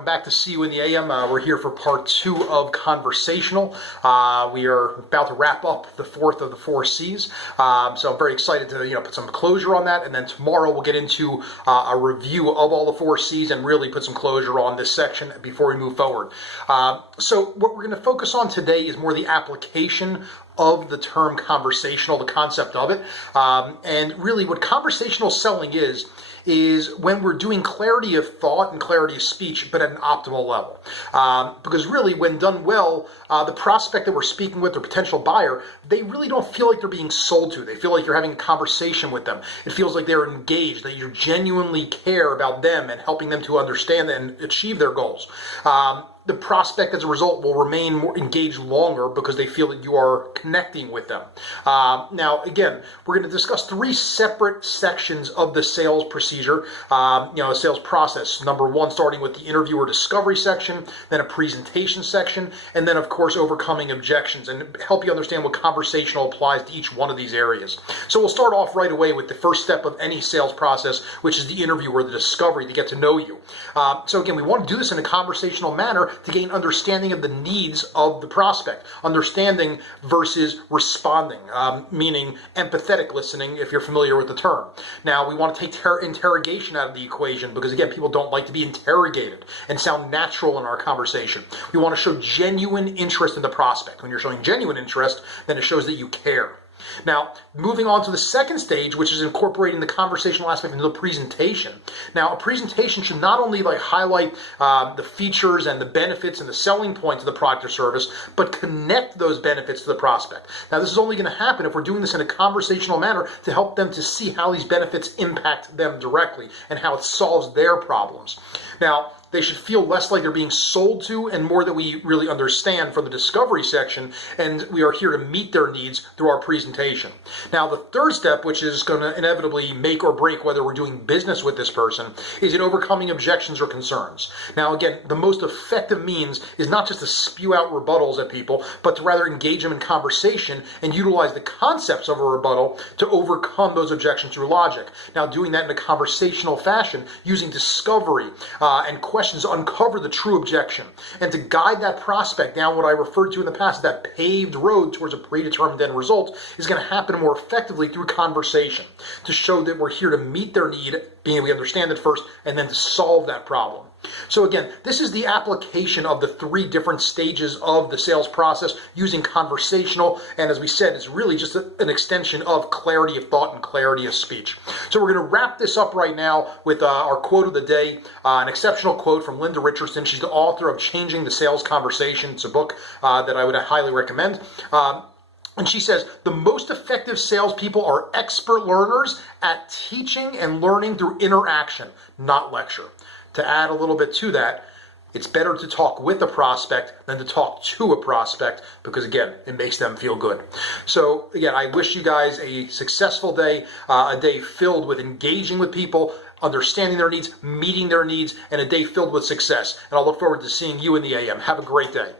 welcome back to See You in the AM. We're here for part 2 of Conversational. We are about to wrap up the fourth of the 4 C's. So I'm very excited to put some closure on that, and then tomorrow we'll get into a review of all the 4 C's and really put some closure on this section before we move forward. So what we're going to focus on today is more the application of the term conversational, the concept of it, and really what conversational selling is when we're doing clarity of thought and clarity of speech, but at an optimal level. Because really, when done well, the prospect that we're speaking with, or potential buyer, they really don't feel like they're being sold to. They feel like you're having a conversation with them. It feels like they're engaged, that you genuinely care about them and helping them to understand and achieve their goals. The prospect, as a result, will remain more engaged longer because they feel that you are connecting with them. Now, again, we're going to discuss 3 separate sections of the sales procedure, sales process. Number 1, starting with the interview or discovery section, then a presentation section, and then, of course, overcoming objections, and help you understand what conversational applies to each one of these areas. So we'll start off right away with the first step of any sales process, which is the interview or the discovery, to get to know you. So again, we want to do this in a conversational manner to gain understanding of the needs of the prospect. Understanding versus responding, meaning empathetic listening, if you're familiar with the term. Now, we want to take interrogation out of the equation because, again, people don't like to be interrogated and sound natural in our conversation. We want to show genuine interest in the prospect. When you're showing genuine interest, then it shows that you care. Now, moving on to the second stage, which is incorporating the conversational aspect into the presentation. Now, a presentation should not only highlight the features and the benefits and the selling points of the product or service, but connect those benefits to the prospect. Now, this is only going to happen if we're doing this in a conversational manner to help them to see how these benefits impact them directly and how it solves their problems. Now, they should feel less like they're being sold to and more that we really understand from the discovery section, and we are here to meet their needs through our presentation. Now, the third step, which is going to inevitably make or break whether we're doing business with this person, is in overcoming objections or concerns. Now, again, the most effective means is not just to spew out rebuttals at people, but to rather engage them in conversation and utilize the concepts of a rebuttal to overcome those objections through logic. Now, doing that in a conversational fashion, using discovery and questions uncover the true objection, and to guide that prospect down what I referred to in the past, that paved road towards a predetermined end result, is going to happen more effectively through conversation, to show that we're here to meet their need, being we understand it first, and then to solve that problem. So again, this is the application of the 3 different stages of the sales process using conversational, and as we said, it's really just an extension of clarity of thought and clarity of speech. So we're going to wrap this up right now with our quote of the day, an exceptional quote from Linda Richardson. She's the author of Changing the Sales Conversation. It's a book that I would highly recommend. And she says, the most effective salespeople are expert learners at teaching and learning through interaction, not lecture. To add a little bit to that, it's better to talk with a prospect than to talk to a prospect because, again, it makes them feel good. So, again, I wish you guys a successful day, a day filled with engaging with people, understanding their needs, meeting their needs, and a day filled with success. And I'll look forward to seeing you in the AM. Have a great day.